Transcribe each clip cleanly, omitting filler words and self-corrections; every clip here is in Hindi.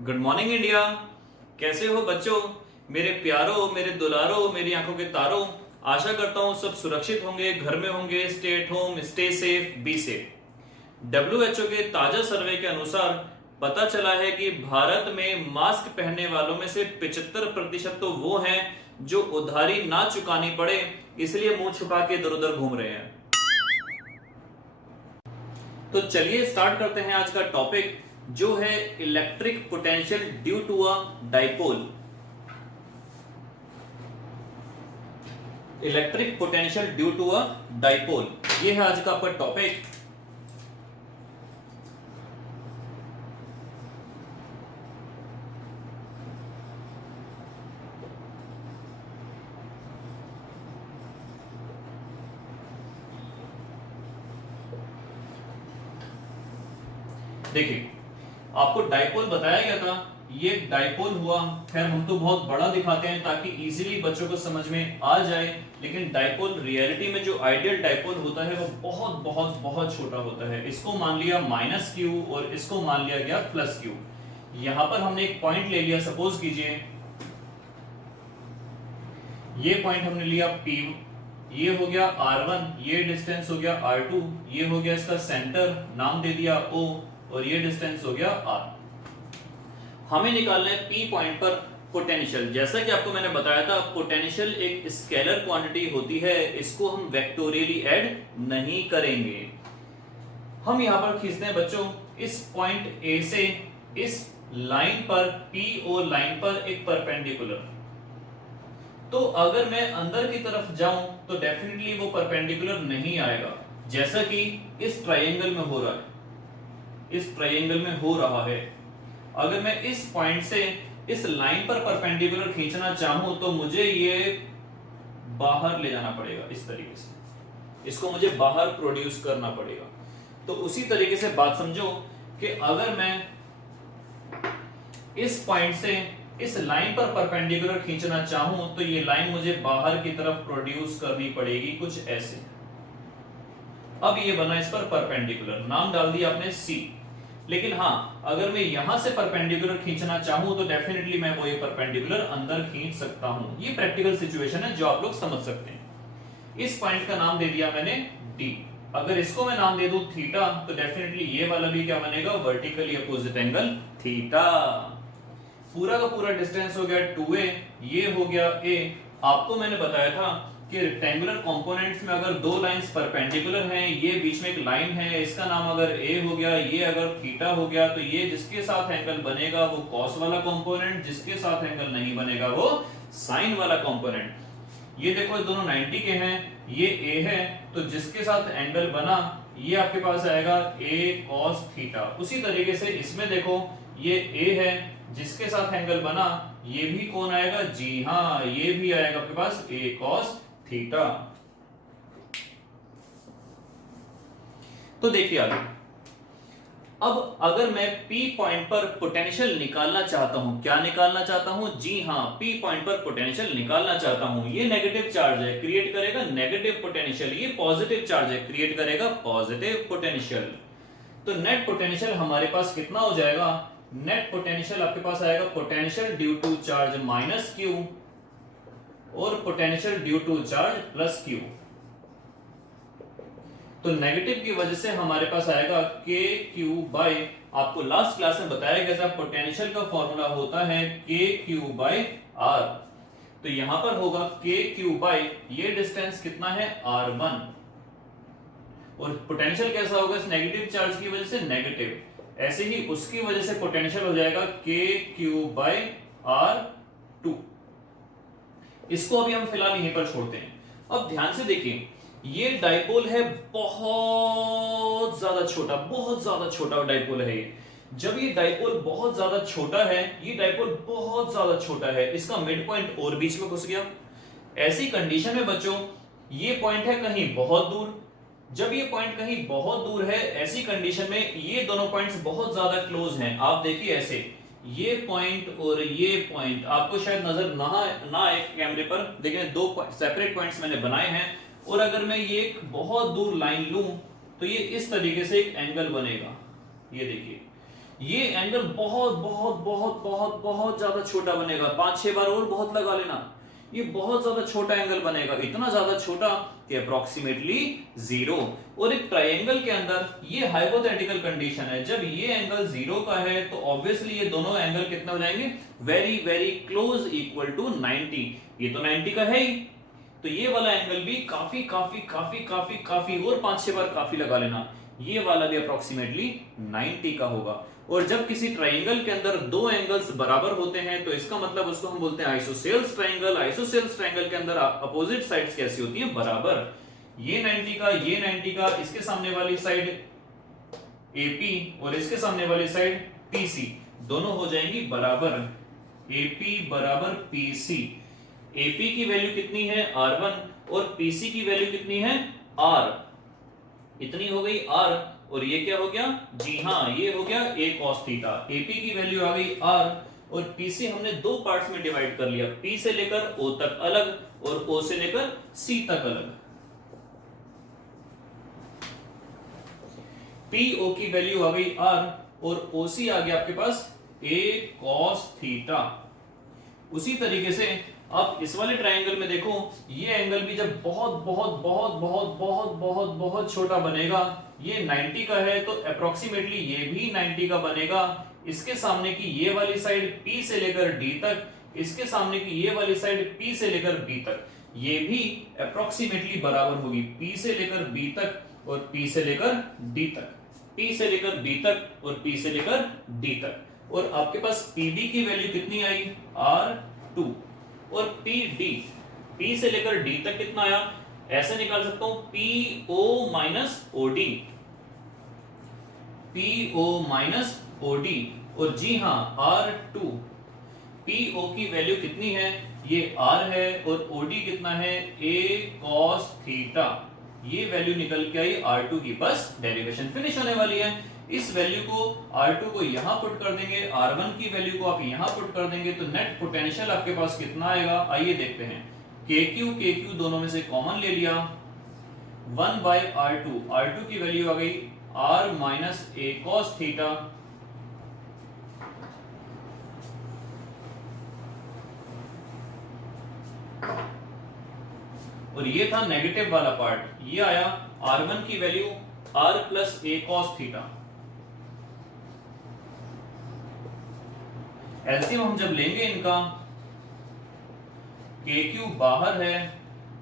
Good morning India. कैसे हो बच्चों? मेरे प्यारो, मेरे दुलारो, मेरी आंखों के तारों। आशा करता हूँ सब सुरक्षित होंगे, घर में होंगे, stay at home, stay safe, be safe. WHO के ताजा सर्वे के अनुसार पता चला है कि भारत में मास्क पहनने वालों में से 75% तो वो हैं जो उधारी ना चुकानी पड़े इसलिए मुंह छुपा के इधर उधर घूम रहे हैं। तो चलिए स्टार्ट करते हैं आज का टॉपिक, जो है electric potential due to a dipole. Electric potential due to a dipole, ये है आज का आपका टॉपिक। देखिए, आपको डाइपोल बताया गया था, ये डाइपोल हुआ। खैर हम तो बहुत बड़ा दिखाते हैं ताकि इजीली बच्चों को समझ में आ जाए, लेकिन डाइपोल रियलिटी में जो आइडियल डाइपोल होता है वो बहुत बहुत बहुत छोटा होता है। इसको मान लिया माइनस क्यू और इसको मान लिया गया प्लस क्यू। यहां पर हमने एक पॉइंट ले लिया, सपोज कीजिए ये पॉइंट हमने लिया P, ये हो गया R1, ये डिस्टेंस हो गया R2, ये हो गया इसका सेंटर, नाम दे दिया O, और ये डिस्टेंस हो गया R। हमें निकालना है P पॉइंट पर पोटेंशियल। जैसा कि आपको मैंने बताया था, पोटेंशियल एक स्केलर क्वांटिटी होती है, इसको हम वेक्टोरियली ऐड नहीं करेंगे। हम यहां पर खींचते हैं बच्चों इस पॉइंट A से इस लाइन पर, PO लाइन पर एक परपेंडिकुलर। तो अगर मैं अंदर की तरफ जाऊं तो डेफिनेटली वो परपेंडिकुलर नहीं आएगा, जैसा कि इस ट्रायंगल में हो रहा है। इस ट्रायंगल में हो रहा है, अगर मैं इस पॉइंट से इस लाइन पर परपेंडिकुलर खींचना चाहूं तो मुझे ये बाहर ले जाना पड़ेगा। इस तरीके से इसको मुझे बाहर प्रोड्यूस करना पड़ेगा। तो उसी तरीके से बात समझो कि अगर मैं इस पॉइंट से इस लाइन पर परपेंडिकुलर खींचना चाहूं तो ये लाइन मुझे बाहर की तरफ प्रोड्यूस करनी पड़ेगी, कुछ ऐसे। अब ये बना इस पर परपेंडिकुलर, नाम डाल दिया आपने C। लेकिन हाँ, अगर मैं यहां से परपेंडिकुलर खींचना चाहूं तो डेफिनेटली मैं वो ये परपेंडिकुलर अंदर खींच सकता हूं। ये प्रैक्टिकल सिचुएशन है जो आप लोग समझ सकते हैं। इस पॉइंट का नाम दे दिया मैंने D। अगर इसको मैं नाम दे दूं थीटा तो डेफिनेटली ये वाला भी क्या बनेगा, वर्टिकली अपोजिट एंगल थीटा। पूरा का पूरा डिस्टेंस हो गया 2a, ये हो गया a। आपको मैंने बताया था कि रेक्टेंगुलर कंपोनेंट्स में अगर दो लाइंस परपेंडिकुलर हैं, ये बीच में एक लाइन है, इसका नाम अगर a हो गया, ये अगर थीटा हो गया, तो ये जिसके साथ एंगल बनेगा वो कॉस वाला कंपोनेंट, जिसके साथ एंगल नहीं बनेगा वो साइन वाला कंपोनेंट। ये देखो दोनों 90 के हैं, ये a है, तो जिसके साथ एंगल बना ये आपके पास आएगा a cos थीटा। उसी तरीके से इसमें देखो ये a है, जिसके साथ एंगल बना ये भी कौन आएगा, जी हां, ये भी आएगा आपके पास a cos थीटा। तो देखिए आगे, अब अगर मैं P पॉइंट पर पोटेंशियल निकालना चाहता हूं, क्या निकालना चाहता हूं, जी हां, P पॉइंट पर पोटेंशियल निकालना चाहता हूं। ये नेगेटिव चार्ज है, क्रिएट करेगा नेगेटिव पोटेंशियल। ये पॉजिटिव चार्ज है, क्रिएट करेगा पॉजिटिव पोटेंशियल। तो नेट पोटेंशियल हमारे पास कितना हो जाएगा, नेट पोटेंशियल आपके पास आएगा potential due to charge minus Q और potential due to charge plus Q. तो नेगेटिव की वजह से हमारे पास आएगा के क्यू बाय, आपको लास्ट क्लास में बताया गया था पोटेंशियल का फॉर्मूला होता है के क्यू बाय आर। तो यहां पर होगा के क्यू बाय, ये डिस्टेंस कितना है R1, और पोटेंशियल कैसा होगा इस नेगेटिव चार्ज की वजह से, नेगेटिव। ऐसे ही उसकी वजह से पोटेंशियल हो जाएगा के क्यू बाय R2। इसको अभी हम फिलहाल यहीं पर छोड़ते हैं। अब ध्यान से देखिए, ये डाइपोल है बहुत ज्यादा छोटा, बहुत ज्यादा छोटा डाइपोल है ये। जब ये डाइपोल बहुत ज्यादा छोटा है, ये डाइपोल बहुत ज्यादा छोटा है, इसका मिड पॉइंट और बीच में घुस गया। ऐसी कंडीशन में बच्चों ये पॉइंट है कहीं बहुत दूर। जब ये पॉइंट कहीं बहुत दूर है, ऐसी कंडीशन में ये दोनों पॉइंट्स बहुत ज्यादा क्लोज हैं। आप देखिए ऐसे, ये पॉइंट और ये पॉइंट आपको शायद नजर ना आए कैमरे पर, लेकिन दो सेपरेट पॉइंट्स मैंने बनाए हैं। और अगर मैं ये एक बहुत दूर लाइन लूं तो ये इस तरीके से एक एंगल बनेगा। ये देखिए, ये एंगल बहुत बहुत बहुत बहुत बहुत ज्यादा छोटा बनेगा, 5-6 बार और बहुत लगा लेना, ये बहुत ज्यादा छोटा एंगल बनेगा, इतना ज्यादा छोटा कि अप्रोक्सीमेटली 0। और एक ट्रायंगल के अंदर ये हाइपोथेटिकल कंडीशन है, जब ये एंगल 0 का है तो ऑब्वियसली ये दोनों एंगल कितने हो जाएंगे, very very close equal to 90। ये तो 90 का है ही, तो ये वाला एंगल भी काफी काफी काफी काफी काफी और 5-6 बार काफी लगा लेना, ये वाला भी अप्रोक्सीमेटली 90 का होगा। और जब किसी ट्रायंगल के अंदर दो एंगल्स बराबर होते हैं तो इसका मतलब उसको हम बोलते हैं आइसोसेल्स ट्रायंगल। आइसोसेल्स ट्रायंगल के अंदर अपोजिट साइड्स कैसी होती हैं, बराबर। ये 90 का, ये 90 का, इसके सामने वाली साइड AP और इसके सामने वाली साइड PC, दोनों हो जाएंगी बराबर। AP बराबर PC। AP की वैल्यू कितनी है R1 और PC की वैल्यू कितनी है R, इतनी हो गई R। और ये क्या हो गया, जी हाँ ये हो गया a cos थीटा। AP की वैल्यू आ गई R और PC हमने दो पार्ट्स में डिवाइड कर लिया, P से लेकर O तक अलग और O से लेकर C तक अलग। PO की वैल्यू आ गई R और OC आ गया आपके पास a cos थीटा। उसी तरीके से अब इस वाले ट्रायंगल में देखो, ये एंगल भी जब बहुत बहुत बहुत बहुत बहुत बहुत बहुत छोटा बनेगा, ये 90 का है तो अप्रोक्सीमेटली ये भी 90 का बनेगा। इसके सामने की ये वाली साइड P से लेकर D तक, इसके सामने की ये वाली साइड P से लेकर B तक, ये भी अप्रोक्सीमेटली बराबर होगी, P से लेकर B तक और P से लेकर D तक, P से लेकर B तक और P से लेकर D तक। और आपके पास PD की वैल्यू कितनी आई, R2 और PD, P से लेकर D तक कितना आया, ऐसे निकाल सकता हूं PO minus OD, PO minus OD। और जी हां R2, PO की वैल्यू कितनी है, ये R है और OD कितना है a cos थीटा, ये वैल्यू निकल के आई R2 की, बस डेरिवेशन फिनिश होने वाली है। इस वैल्यू को R2 को यहां पुट कर देंगे, R1 की वैल्यू को आप यहां पुट कर देंगे तो नेट पोटेंशियल आपके पास कितना आएगा, आइए देखते हैं। KQ दोनों में से कॉमन ले लिया, 1 बाय R2, R2 की वैल्यू आ गई R minus a cos theta, और ये था नेगेटिव वाला पार्ट, ये आया R1 की value R plus a cos theta. LCM हम जब लेंगे इनका, KQ बाहर है,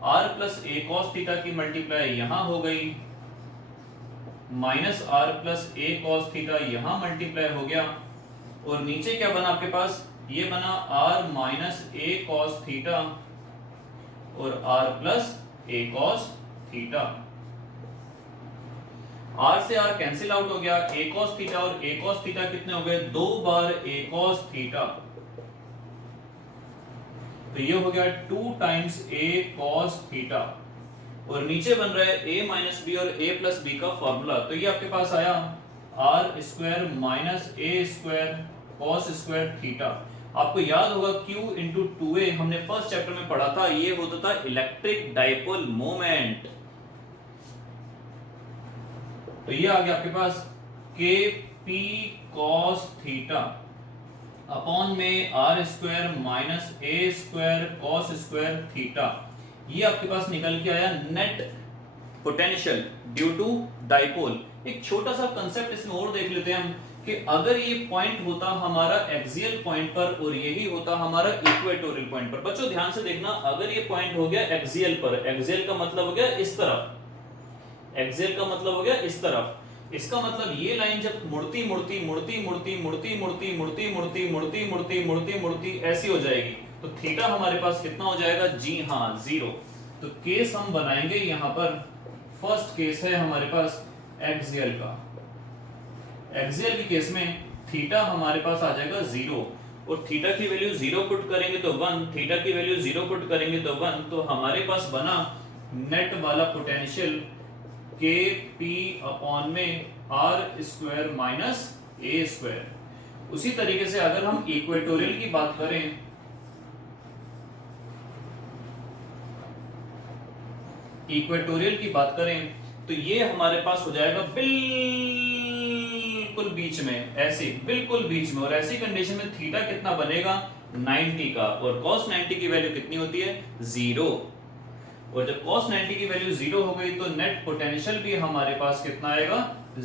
R plus a cos theta की मल्टीप्लाई यहां हो गई, minus R plus a cos theta यहां मल्टीप्लाई हो गया, और नीचे क्या बना आपके पास, ये बना R minus a cos theta और R plus a cos theta. R से R कैंसिल आउट हो गया, a cos थीटा और a cos थीटा कितने हो गए, 2 बार a cos थीटा, तो ये हो गया 2 टाइम्स a cos थीटा। और नीचे बन रहा है a माइनस बी और a प्लस बी का फॉर्मूला, तो ये आपके पास आया r square minus a square cos square theta. आपको याद होगा Q इंटू 2a हमने फर्स्ट चैप्टर में पढ़ा था, ये होता था इलेक्ट्रिक डाइपोल मोमेंट। तो ये आ गया आपके पास KP cos थीटा अपॉन में R square minus a square cos square theta. ये आपके पास निकल के आया net potential due to dipole. एक छोटा सा कंसेप्ट इसमें और देख लेते हैं हम कि अगर ये पॉइंट होता हमारा एक्सियल पॉइंट पर और यही होता हमारा इक्वेटोरियल पॉइंट पर, बच्चों ध्यान से देखना, अगर ये पॉइंट हो गया एक्सियल पर, एक्सियल का मतलब हो गया इस तरफ, एक्सियल का मतलब हो गया इस तरफ, इसका मतलब ये लाइन जब मुड़ती मुड़ती मुड़ती मुड़ती मुड़ती मुड़ती मुड़ती मुड़ती मुड़ती मुड़ती मुड़ती मुड़ती ऐसी हो जाएगी, तो थीटा हमारे पास कितना हो जाएगा, जी हाँ 0। तो केस हम बनाएंगे यहां पर, फर्स्ट केस है हमारे पास एक्सियल का, एक्सियल के केस में थीटा हमारे पास आ जाएगा 0, और थीटा की वैल्यू 0 पुट करेंगे तो 1, थीटा की वैल्यू 0 पुट करेंगे तो 1, तो हमारे पास बना नेट वाला पोटेंशियल KP अपॉन में R square minus a square. उसी तरीके से अगर हम इक्वेटोरियल की बात करें, इक्वेटोरियल की बात करें तो ये हमारे पास हो जाएगा बिल्कुल बिल्कुल बीच में, ऐसे बिल्कुल बीच में, और ऐसी कंडीशन में थीटा कितना बनेगा 90 का, और cos 90 की वैल्यू कितनी होती है 0। और जब cos 90 की वैल्यू 0 हो गई तो नेट पोटेंशियल भी हमारे पास कितना आएगा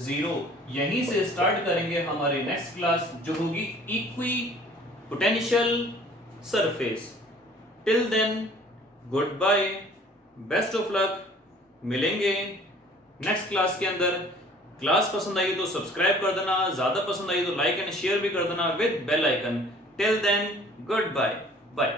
0। यहीं से स्टार्ट करेंगे हमारी नेक्स्ट क्लास जो होगी equipotential surface. Till then good bye, best of luck, मिलेंगे नेक्स्ट क्लास के अंदर। क्लास पसंद आई तो सब्सक्राइब कर देना, ज्यादा पसंद आई तो लाइक एंड शेयर भी कर देना with bell icon. Till then good bye bye.